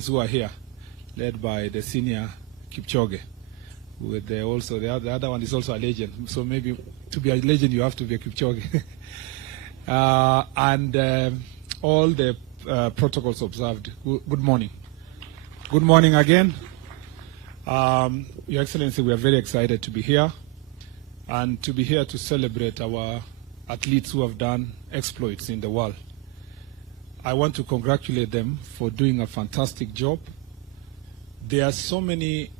who are here, led by the senior Kipchoge. With also the other one is also a legend. So maybe to be a legend, you have to be a Kipchoge. And all the protocols observed. Good morning. Good morning again. Your Excellency, we are very excited to be here and to be here to celebrate our athletes who have done exploits in the world. I want to congratulate them for doing a fantastic job. There are so many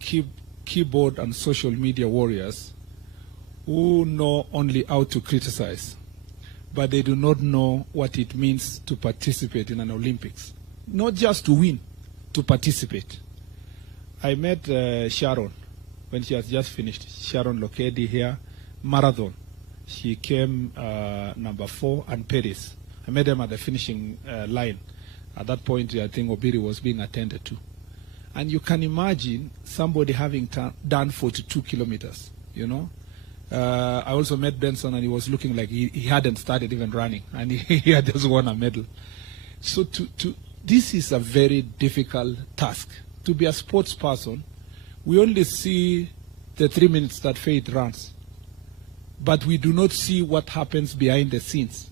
keyboard and social media warriors who know only how to criticize, but they do not know what it means to participate in an Olympics. Not just to win, to participate. I met Sharon when she has just finished. Sharon Lokedi here, marathon. She came number 4, and Paris. I met them at the finishing line. At that point, I think Obiri was being attended to. And you can imagine somebody having done 42 kilometers, you know. I also met Benson, and he was looking like he hadn't started even running, and he had just won a medal. So this is a very difficult task. To be a sports person, we only see the 3 minutes that Faith runs, but we do not see what happens behind the scenes.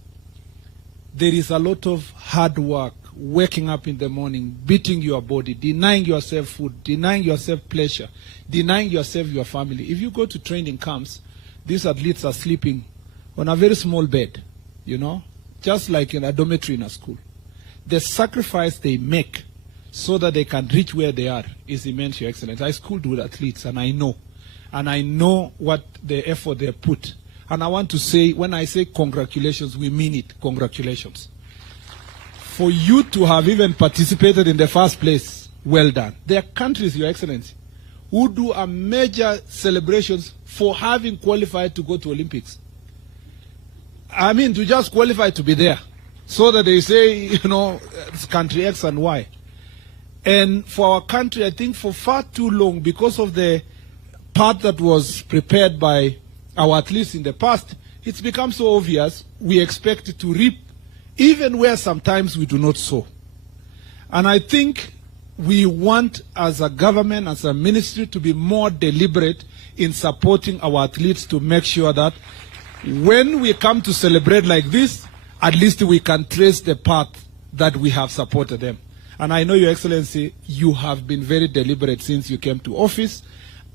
There is a lot of hard work, waking up in the morning, beating your body, denying yourself food, denying yourself pleasure, denying yourself your family. If you go to training camps, these athletes are sleeping on a very small bed, you know, just like in a dormitory in a school. The sacrifice they make so that they can reach where they are is immense, Your Excellency. I schooled with athletes, and I know what the effort they put. And I want to say, when I say congratulations, we mean it. Congratulations. For you to have even participated in the first place, well done. There are countries, Your Excellency, who do a major celebrations for having qualified to go to Olympics. I mean, to just qualify to be there, so that they say, you know, it's country X and Y. And for our country, I think for far too long, because of the part that was prepared by our athletes in the past, it's become so obvious we expect to reap even where sometimes we do not sow. And I think we want, as a government, as a ministry, to be more deliberate in supporting our athletes to make sure that when we come to celebrate like this, at least we can trace the path that we have supported them. And I know, Your Excellency, you have been very deliberate since you came to office,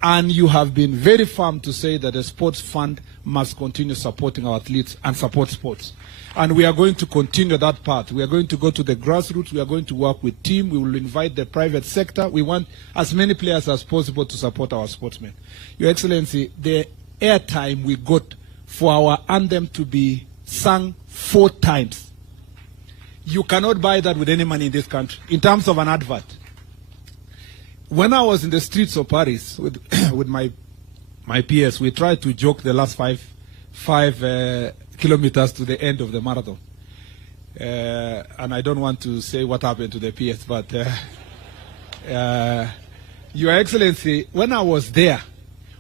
and you have been very firm to say that the sports fund must continue supporting our athletes and support sports. And we are going to continue that path. We are going to go to the grassroots. We are going to work with team. We will invite the private sector. We want as many players as possible to support our sportsmen. Your Excellency, the airtime we got for our anthem to be sung 4 times, you cannot buy that with any money in this country in terms of an advert. When I was in the streets of Paris with my peers, we tried to joke the last five kilometers to the end of the marathon. And I don't want to say what happened to the peers, but Your Excellency, when I was there,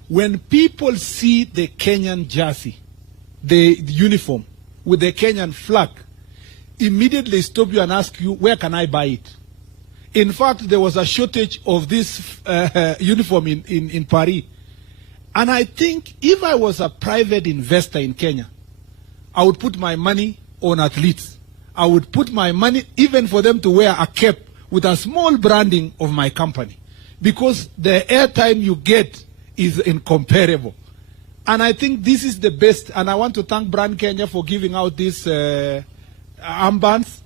when people see the Kenyan jersey, the uniform with the Kenyan flag, immediately stop you and ask you, where can I buy it? In fact, there was a shortage of this uniform in Paris. And I think if I was a private investor in Kenya, I would put my money on athletes. I would put my money even for them to wear a cap with a small branding of my company, because the airtime you get is incomparable. And I think this is the best. And I want to thank Brand Kenya for giving out these armbands.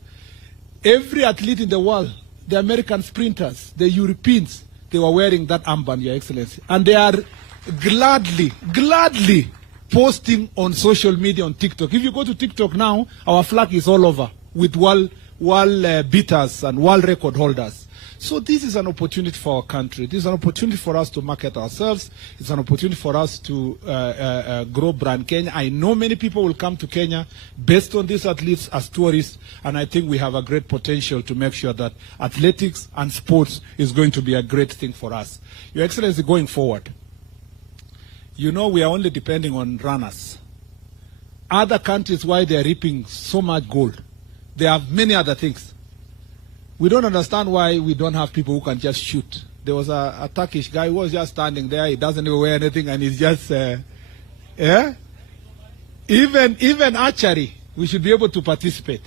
Every athlete in the world, the American sprinters, the Europeans, they were wearing that armband, Your Excellency. And they are gladly posting on social media, on TikTok. If you go to TikTok now, our flag is all over with world beaters and world record holders. So this is an opportunity for our country. This is an opportunity for us to market ourselves. It's an opportunity for us to grow Brand Kenya. I know many people will come to Kenya based on these athletes as tourists, and I think we have a great potential to make sure that athletics and sports is going to be a great thing for us. Your Excellency, going forward, you know we are only depending on runners. Other countries, why they are reaping so much gold, they have many other things. We don't understand why we don't have people who can just shoot. There was a Turkish guy who was just standing there. He doesn't even wear anything, and he's just, yeah. Even archery, we should be able to participate.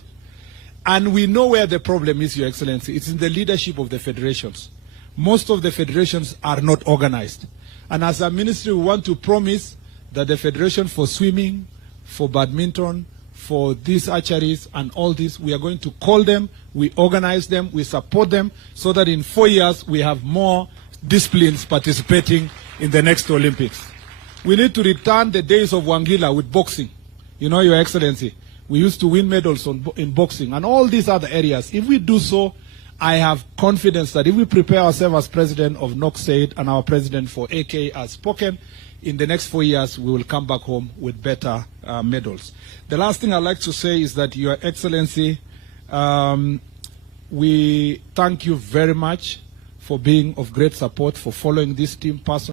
And we know where the problem is, Your Excellency. It's in the leadership of the federations. Most of the federations are not organized. And as a ministry, we want to promise that the federation for swimming, for badminton, for these archeries and all this, we are going to call them, we organize them, we support them, so that in 4 years we have more disciplines participating in the next Olympics. We need to return the days of Wangila with boxing. You know, Your Excellency, we used to win medals in boxing and all these other areas. If we do so, I have confidence that if we prepare ourselves as president of NOC Said and our president for AK has spoken, in the next 4 years we will come back home with better medals. The last thing I'd like to say is that, Your Excellency, we thank you very much for being of great support, for following this team personally.